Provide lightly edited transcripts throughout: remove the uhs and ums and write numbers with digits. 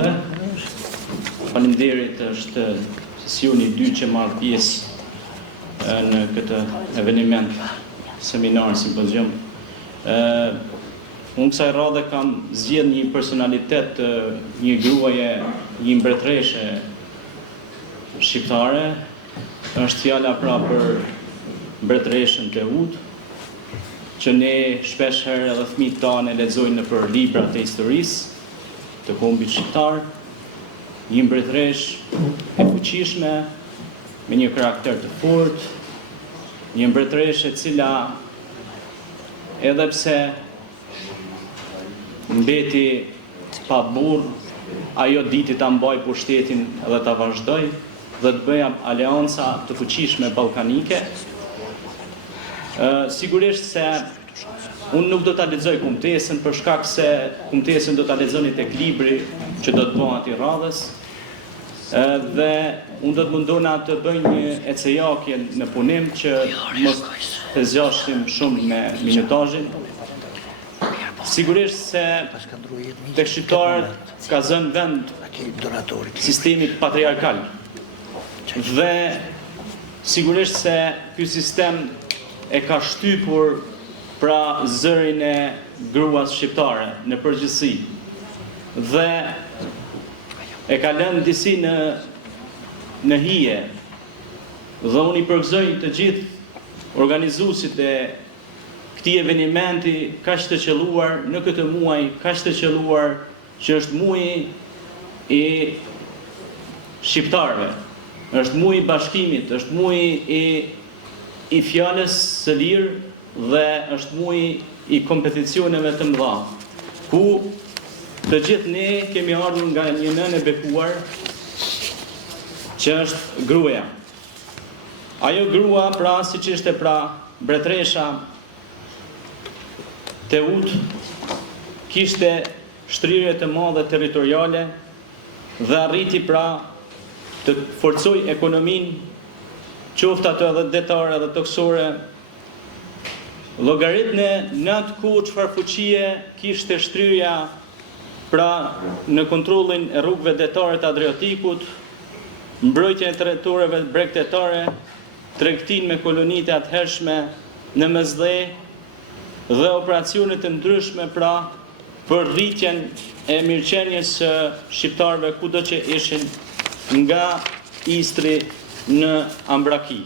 juve. Faleminderit, është sesioni i dytë që marr pjesë në këtë eveniment, seminar, simpozium. Unë kësaj radhe kam zgjedh një personalitet, një gruaje, një mbretëreshe shqiptare. Është fjala pra për mbretëreshën Teut, që ne shpesh herë edhe fëmijët tanë e lexojnë nëpër libra të historisë të kombit shqiptar. Një mbretëreshë e fuqishme, me një karakter të fortë, një mbretëreshë e cila edhe pse mbeti pa burr, ajo diti ta mbaj pushtetin edhe ta vazhdoj dhe të bëja aleanca të fuqishme ballkanike. Sigurisht se unë nuk do ta lexoj kumtesën për shkak se kumtesën do ta lexoni tek libri që do të bëhet i radhës. Dhe unë do të mundona të bëj një ecejaqje në punim që mos të zgjashim shumë me minutazhin. Sigurisht se tek shqiptarët ka zënë vend sistemi patriarkal. Dhe sigurisht se ky sistem e ka shtypur pra zërin e gruas shqiptare në përgjithësi. Dhe e ka lënë disi në hije. Dhe unë i përgëzoj të gjithë organizuesit e këtij evenimenti kaq të qelluar në këtë muaj, kaq të qelluar që është muaji i shqiptarëve, është muaji i bashkimit, është muaji i fjalës së lirë dhe është muaji i kompeticioneve të mëdha, ku të gjithë ne kemi ardhur nga një nënë e bekuar që është gruaja. Ajo grua, pra, siç ishte pra mbretëresha Teut, kishte shtrirje të madhe territoriale dhe arriti pra të forcoj ekonominë, qoftë ato edhe detare edhe toksore. Llogaritnë në atë kohë çfarë fuqie kishte shtrirja pra në kontrollin e rrugëve detare të Adriatikut, mbrojtjen e territoreve bregtetare, tregtinë me kolonitë e atëhershme në Mesdhe dhe operacione të ndryshme pra për rritjen e mirëqenies së shqiptarëve kudo që ishin nga Istri në Ambraki.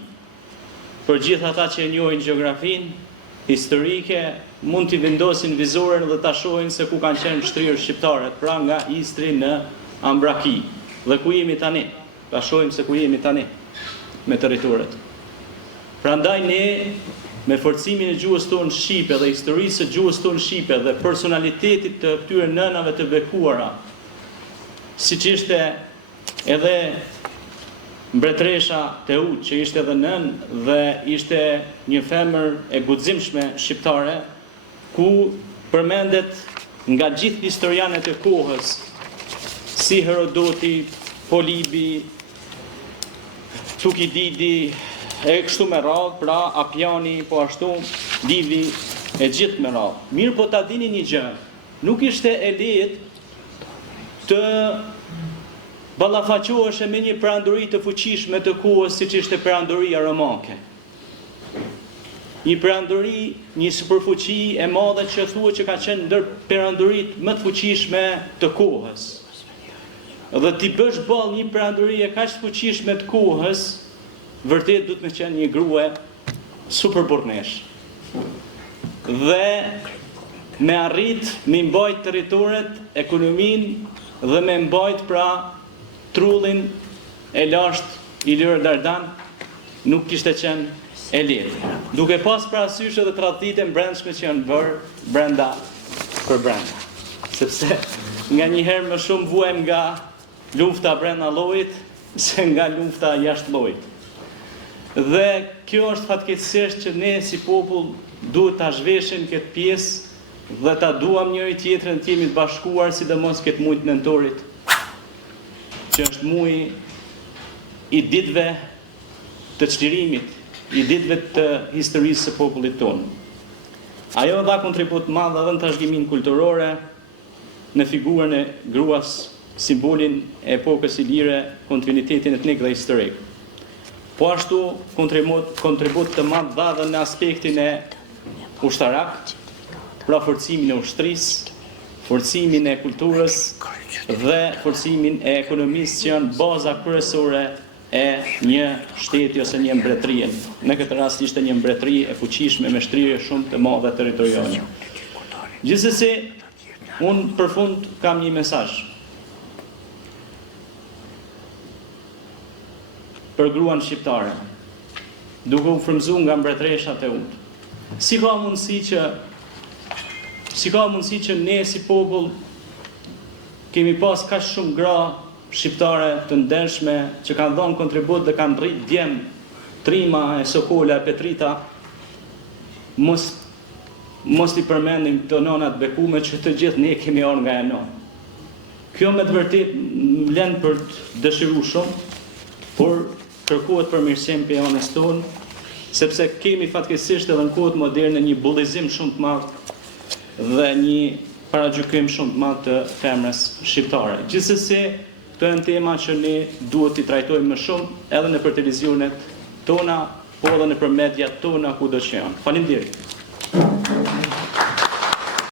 Për gjithë ata që e njohin gjeografinë historike, mund t'i vendosin vizoren dhe ta shohin se ku kanë qenë shtrirë shqiptarët, pra nga Istri në Ambraki. Dhe ku jemi tani? Ta shohim se ku jemi tani me territoret. Prandaj ne me forcimin e gjuhës tonë shqipe dhe historisë së gjuhës tonë shqipe dhe personalitetit të këtyre nënave të bekuara, siç ishte edhe mbretëresha Teut, që ishte edhe nën dhe ishte një femër e guximshme shqiptare, ku përmendet nga gjithë historianët e kohës, si Herodoti, Polibi, Tukididi, e kështu me radhë, pra Apjani, po ashtu Livi, e gjithë me radhë. Mirë po ta dini një gjë, nuk ishte e lehtë të ballafaqohesh me një perandori të fuqishme të kohës siç ishte perandoria romake. Një perandori, një superfuqi e madhe që thuhet që ka qenë ndër perandoritë më të fuqishme të kohës. Dhe ti bësh ball një perandori e kaq të fuqishme të kohës, vërtet duhet të qenë një grua super burrnesh. Dhe me arrit me mbajt territoret, ekonominë dhe me mbajt pra trullin e lashtë i Lirë Dardan, nuk kishte qenë e lehtë. Duke pas parasysh edhe traditën e brendshme që janë bërë brenda për brenda. Sepse nga një herë më shumë vuajmë nga lufta brenda llojit se nga lufta jashtë llojit. Dhe kjo është fatkeqësisht që ne si popull duhet ta zhveshim këtë pjesë dhe ta duam njëri tjetrin, të jemi të bashkuar, sidomos këtë muaj të nëntorit, që është muaji i ditëve të çlirimit, i ditëve të historisë së popullit tonë. Ajo dha kontribut madh edhe në trashëgiminë kulturore, në figurën e gruas simbolin e epokës ilire, kontinuitetin etnik dhe historik. Po ashtu kontribut të madh dha dhe në aspektin e ushtarak, pra forcimin e ushtrisë, forcimin e kulturës dhe forcimin e ekonomisë që janë baza kryesore e një shteti ose një mbretërie. Në këtë rast ishte një mbretëri e fuqishme me shtrire shumë të madhe territoriale. Gjithsesi, unë për fund kam një mesazh për gruan shqiptare, duke u frymzuar nga mbretëreshat e hunt. Si ka mundësi që ne si popull kemi pas kaq shumë gra shqiptare të ndershme që kanë dhënë kontribut dhe kanë rrit djem, Trima, e Sokola, e Petrita, mos i përmendim të nënat bekume që të gjithë ne kemi orë nga e nënë. Kjo me të vërtet më lën për të dëshiruar shumë, por kërkohet përmirësim për anës tonë, sepse kemi fatkeqësisht edhe në kohët moderne një bullizim shumë të madh dhe një paragjykim shumë të madh të femrës shqiptare. Gjithsesi, këto janë tema që ne duhet t'i trajtojmë më shumë edhe nëpër televizionet tona, po edhe nëpër mediat tona kudo që janë. Faleminderit.